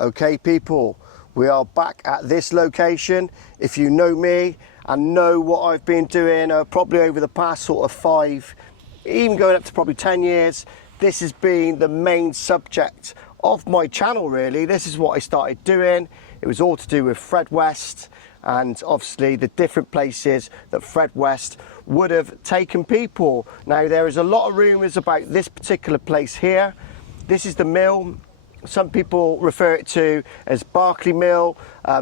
Okay people, we are back at this location. If you know me and know what I've been doing probably over the past sort of 5, even going up to probably 10 years, this has been the main subject of my channel really. This is what I started doing. It was all to do with Fred West and obviously the different places that Fred West would have taken people. Now there is a lot of rumours about this particular place here. This is the mill. Some people refer it to as Barclay Mill,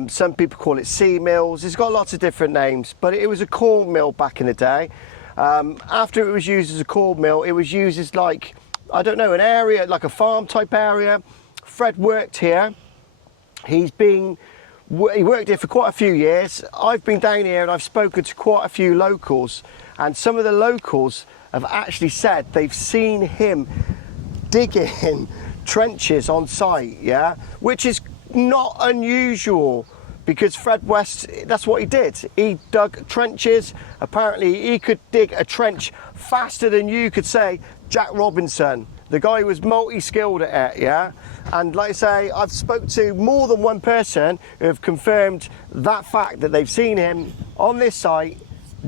some people call it Sea Mills. It's got lots of different names, but it was a corn mill back in the day. After it was used as a corn mill, it was used as like, I don't know, an area, like a farm type area. Fred worked here. He worked here for quite a few years. I've been down here and I've spoken to quite a few locals, and some of the locals have actually said they've seen him digging trenches on site, yeah, which is not unusual because Fred West, that's what he did. He dug trenches. Apparently he could dig a trench faster than you could say Jack Robinson. The guy was multi-skilled at it, yeah. And like I say, I've spoke to more than one person who have confirmed that fact, that they've seen him on this site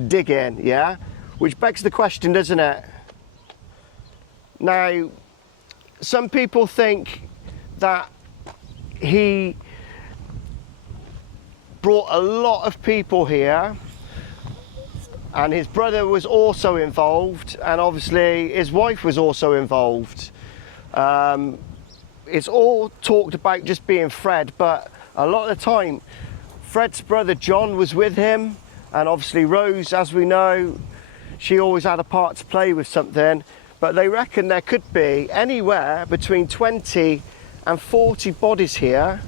digging, yeah, which begs the question, doesn't it? Now, some people think that he brought a lot of people here, and his brother was also involved, and obviously his wife was also involved. It's all talked about just being Fred, but a lot of the time Fred's brother John was with him, and obviously Rose, as we know, she always had a part to play with something. But they reckon there could be anywhere between 20 and 40 bodies here.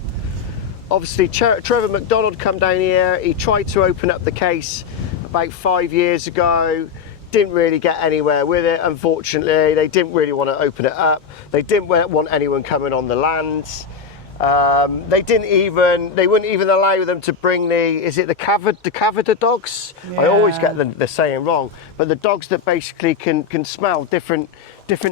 Obviously, Trevor McDonald come down here. He tried to open up the case about 5 years ago. Didn't really get anywhere with it, unfortunately. They didn't really want to open it up. They didn't want anyone coming on the land. They wouldn't even allow them to bring the cavida dogs? Yeah. I always get the saying wrong, but the dogs that basically can smell different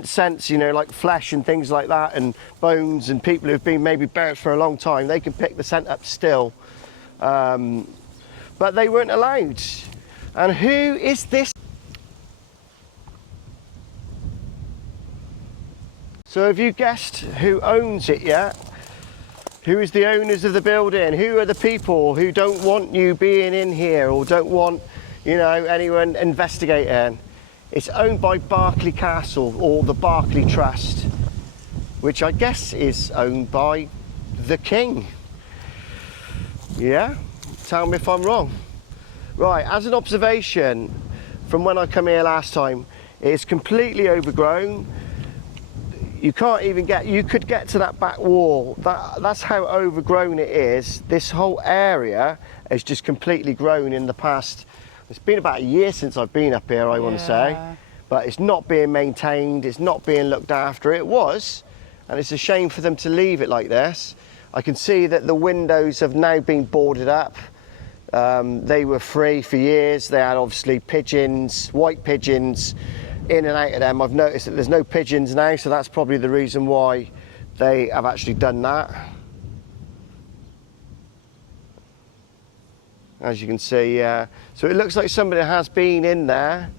scents, you know, like flesh and things like that, and bones, and people who've been maybe buried for a long time, they can pick the scent up still. But they weren't allowed. And who is this? So have you guessed who owns it yet? Who is the owners of the building? Who are the people who don't want you being in here or don't want, you know, anyone investigating? It's owned by Berkeley Castle, or the Berkeley Trust, which I guess is owned by the King. Yeah? Tell me if I'm wrong. Right, as an observation from when I come here last time, it's completely overgrown. You can't even you could get to that back wall. That's how overgrown it is. This whole area has just completely grown in the past. It's been about a year since I've been up here, I want to say. But it's not being maintained, it's not being looked after. It was, and it's a shame for them to leave it like this. I can see that the windows have now been boarded up. They were free for years. They had obviously pigeons, white pigeons, in and out of them. I've noticed that there's no pigeons now, so that's probably the reason why they have actually done that. As you can see, yeah. So it looks like somebody has been in there.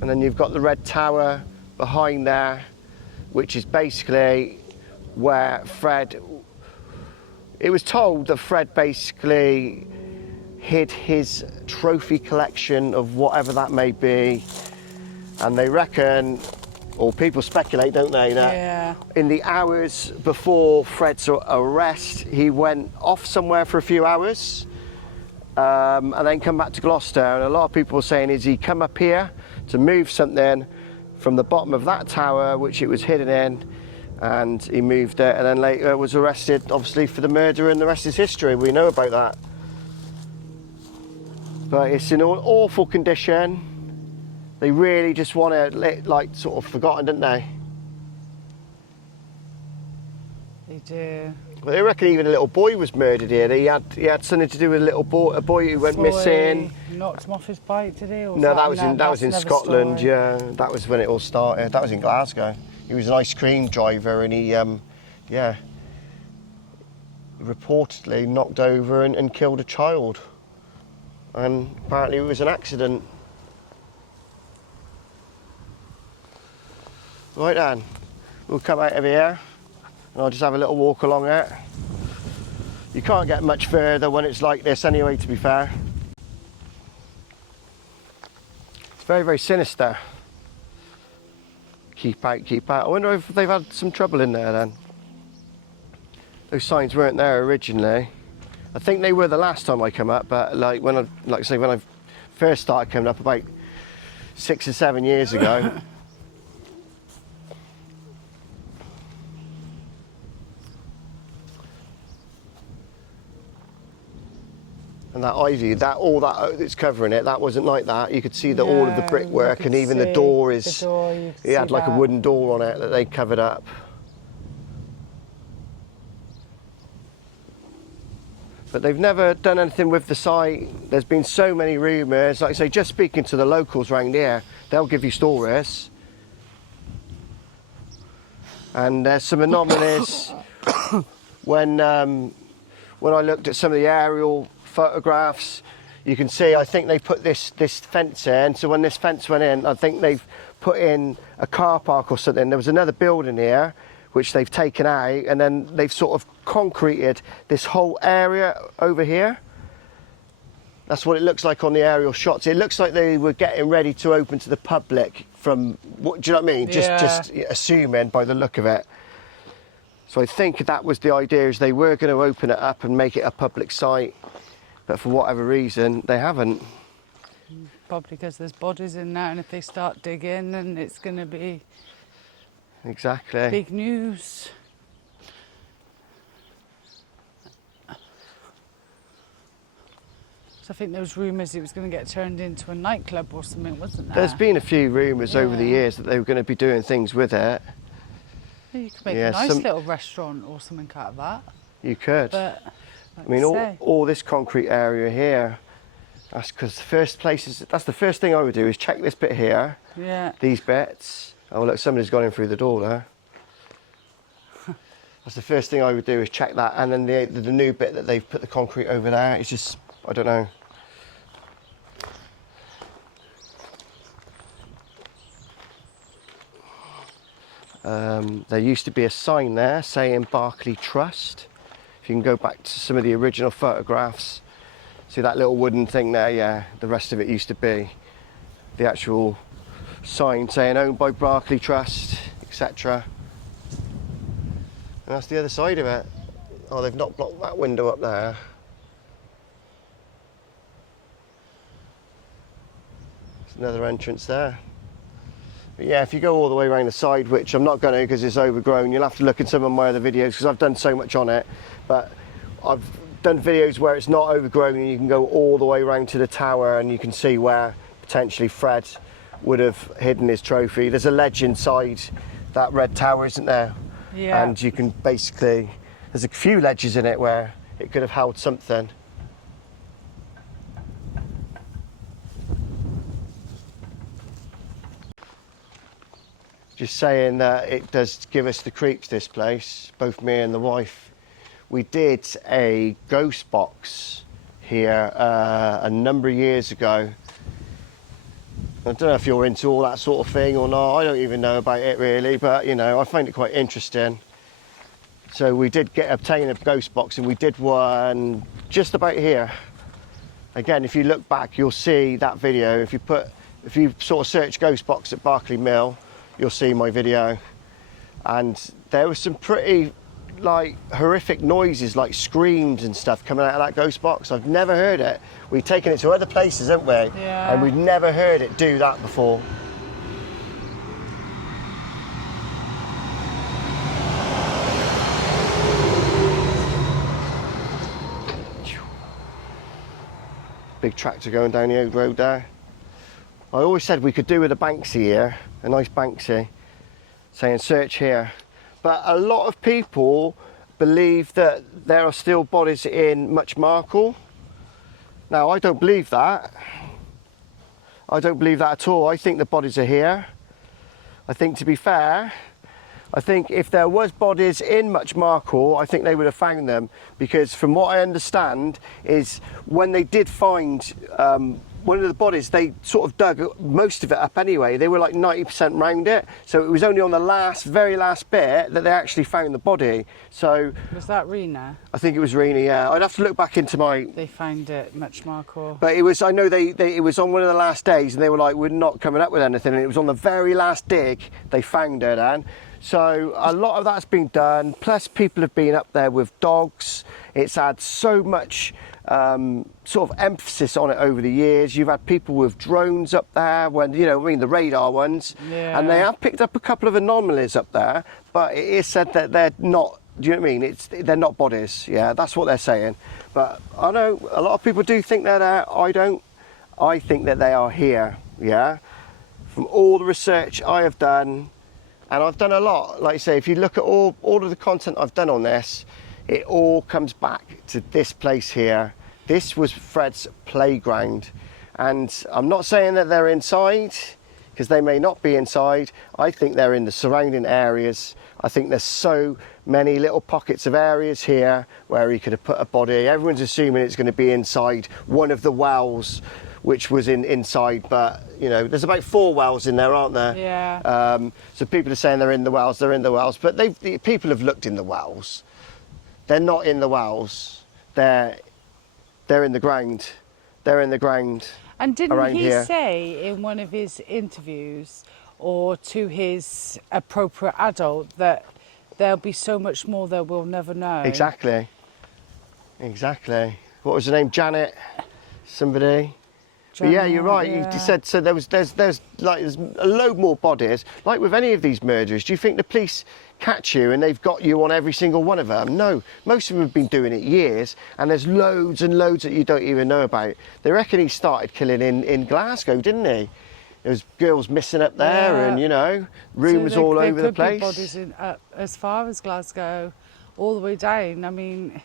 And then you've got the red tower behind there, which is basically where Fred, it was told that Fred basically hid his trophy collection of whatever that may be, and they reckon, or people speculate, don't they, that in the hours before Fred's arrest, he went off somewhere for a few hours and then come back to Gloucester. And a lot of people were saying, is he come up here to move something from the bottom of that tower, which it was hidden in, and he moved it, and then later was arrested, obviously, for the murder, and the rest is history. We know about that. But it's in an awful condition. They really just want it like sort of forgotten, don't they? They do. But they reckon even a little boy was murdered here. He had something to do with a boy who went missing. Knocked him off his bike today, or no, that was in Scotland. Yeah, that was when it all started. That was in Glasgow. He was an ice cream driver, and he, yeah, reportedly knocked over and killed a child. And apparently it was an accident. Right then, we'll come out of here and I'll just have a little walk along it. You can't get much further when it's like this anyway, to be fair. It's very, very sinister. Keep out, keep out. I wonder if they've had some trouble in there then. Those signs weren't there originally. I think they were the last time I come up, but like I say, when I first started coming up about 6 or 7 years ago. And that ivy, all that that's covering it, that wasn't like that. You could see that all of the brickwork, and even the door is, it had like a wooden door on it that they covered up. But they've never done anything with the site. There's been so many rumours. Like I say, just speaking to the locals around here, they'll give you stories. And there's some anomalies. When I looked at some of the aerial photographs, you can see, I think they put this fence in. So when this fence went in, I think they've put in a car park or something. There was another building here which they've taken out, and then they've sort of concreted this whole area over here. That's what it looks like on the aerial shots. It looks like they were getting ready to open to the public from, do you know what I mean? Yeah. Just assuming by the look of it. So I think that was the idea, is they were going to open it up and make it a public site, but for whatever reason, they haven't. Probably because there's bodies in there, and if they start digging, then it's going to be Exactly. big news. So I think there was rumours it was going to get turned into a nightclub or something, wasn't there? There's been a few rumours over the Yeah. years that they were going to be doing things with it. You could make Yeah, a nice some- little restaurant or something out of that. You could. But like I mean, you say, all this concrete area here, that's because that's the first thing I would do, is check this bit here, yeah. these bits. Oh look, somebody's gone in through the door there. That's the first thing I would do, is check that, and then the new bit that they've put the concrete over there, it's just, I don't know. There used to be a sign there saying Berkeley Trust. If you can go back to some of the original photographs, see that little wooden thing there? Yeah, the rest of it used to be the actual sign saying owned by Berkeley Trust, etc. And that's the other side of it. Oh, they've not blocked that window up there. There's another entrance there. But yeah, if you go all the way around the side, which I'm not going to because it's overgrown, you'll have to look at some of my other videos because I've done so much on it. But I've done videos where it's not overgrown, and you can go all the way around to the tower, and you can see where potentially Fred would have hidden his trophy. There's a ledge inside that red tower, isn't there? Yeah. And you can basically, there's a few ledges in it where it could have held something. Just saying that it does give us the creeps, this place, both me and the wife. We did a ghost box here a number of years ago. I don't know if you're into all that sort of thing or not. I don't even know about it really, but you know, I find it quite interesting. So we did obtain a ghost box, and we did one just about here. Again, if you look back, you'll see that video. If you sort of search ghost box at Berkeley Mill, you'll see my video. And there was some pretty like horrific noises, like screams and stuff coming out of that ghost box. I've never heard it. We've taken it to other places, haven't we? Yeah. And we've never heard it do that before. Big tractor going down the old road there. I always said we could do with a Banksy here, a nice Banksy, saying search here. But a lot of people believe that there are still bodies in Muchmarcle. Now, I don't believe that. I don't believe that at all. I think the bodies are here. I think, to be fair, I think if there was bodies in Much Markhor, I think they would have found them, because from what I understand is when they did find one of the bodies, they sort of dug most of it up anyway. They were like 90% round it, so it was only on the very last bit that they actually found the body. So Was that Rena? I think it was Rena, yeah. I'd have to look back into my... They found it Much Markhor. But it was, I know it was on one of the last days, and they were like, we're not coming up with anything, and it was on the very last dig they found her then. So a lot of that's been done, plus people have been up there with dogs. It's had so much sort of emphasis on it over the years. You've had people with drones up there, when, you know, I mean, the radar ones, Yeah. and they have picked up a couple of anomalies up there, but it is said that they're not, do you know what I mean? They're not bodies, yeah, that's what they're saying. But I know a lot of people do think they're there, I don't. I think that they are here, yeah. From all the research I have done, and I've done a lot, like I say, if you look at all of the content I've done on this, it all comes back to this place here. This was Fred's playground. And I'm not saying that they're inside, because they may not be inside. I think they're in the surrounding areas. I think there's so many little pockets of areas here where he could have put a body. Everyone's assuming it's going to be inside one of the wells, which was inside, but you know, there's about 4 wells in there, aren't there? Yeah. So people are saying they're in the wells, but the people have looked in the wells. They're not in the wells. They're in the ground. They're in the ground. And didn't around he here. say in one of his interviews, or to his appropriate adult, that there'll be so much more that we'll never know? Exactly. What was her name? Janet? Somebody? But yeah, you're right. Yeah. You said so. There's a load more bodies. Like with any of these murders, do you think the police catch you and they've got you on every single one of them? No, most of them have been doing it years, and there's loads and loads that you don't even know about. They reckon he started killing in Glasgow, didn't he? There was girls missing up there, Yeah. and you know, rumours all over the place. There could be bodies up as far as Glasgow, all the way down. I mean,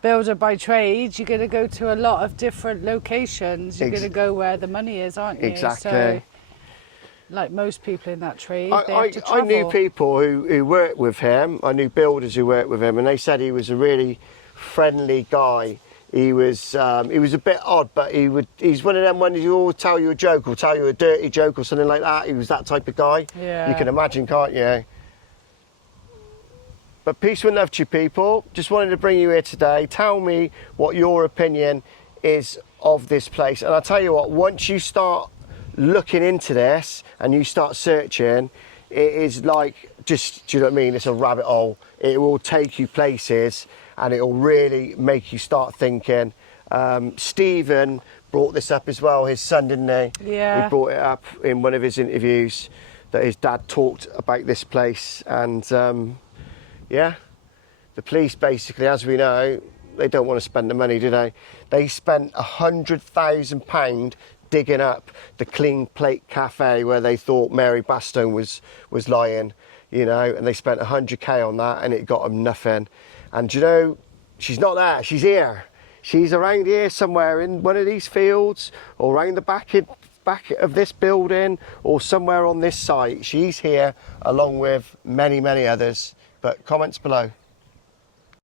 builder by trade, you're going to go to a lot of different locations. You're going to go where the money is, aren't you? Exactly. So, like most people in that trade, they have to I travel. knew people who worked with him. I knew builders who worked with him, and they said he was a really friendly guy. He was a bit odd, but he's one of them ones who always tell you a joke or tell you a dirty joke or something like that. He was that type of guy. Yeah. You can imagine, can't you? But peace and love to you people. Just wanted to bring you here today. Tell me what your opinion is of this place. And I'll tell you what, once you start looking into this and you start searching, it is like, just, do you know what I mean? It's a rabbit hole. It will take you places, and it will really make you start thinking. Stephen brought this up as well, his son, didn't he? Yeah. He brought it up in one of his interviews, that his dad talked about this place. And yeah, the police basically, as we know, they don't want to spend the money, do they? They spent £100,000 digging up the Clean Plate Cafe where they thought Mary Bastone was lying, you know, and they spent 100k on that, and it got them nothing. And you know, she's not there, she's here. She's around here somewhere in one of these fields, or around the back of this building, or somewhere on this site. She's here along with many, many others. But comments below.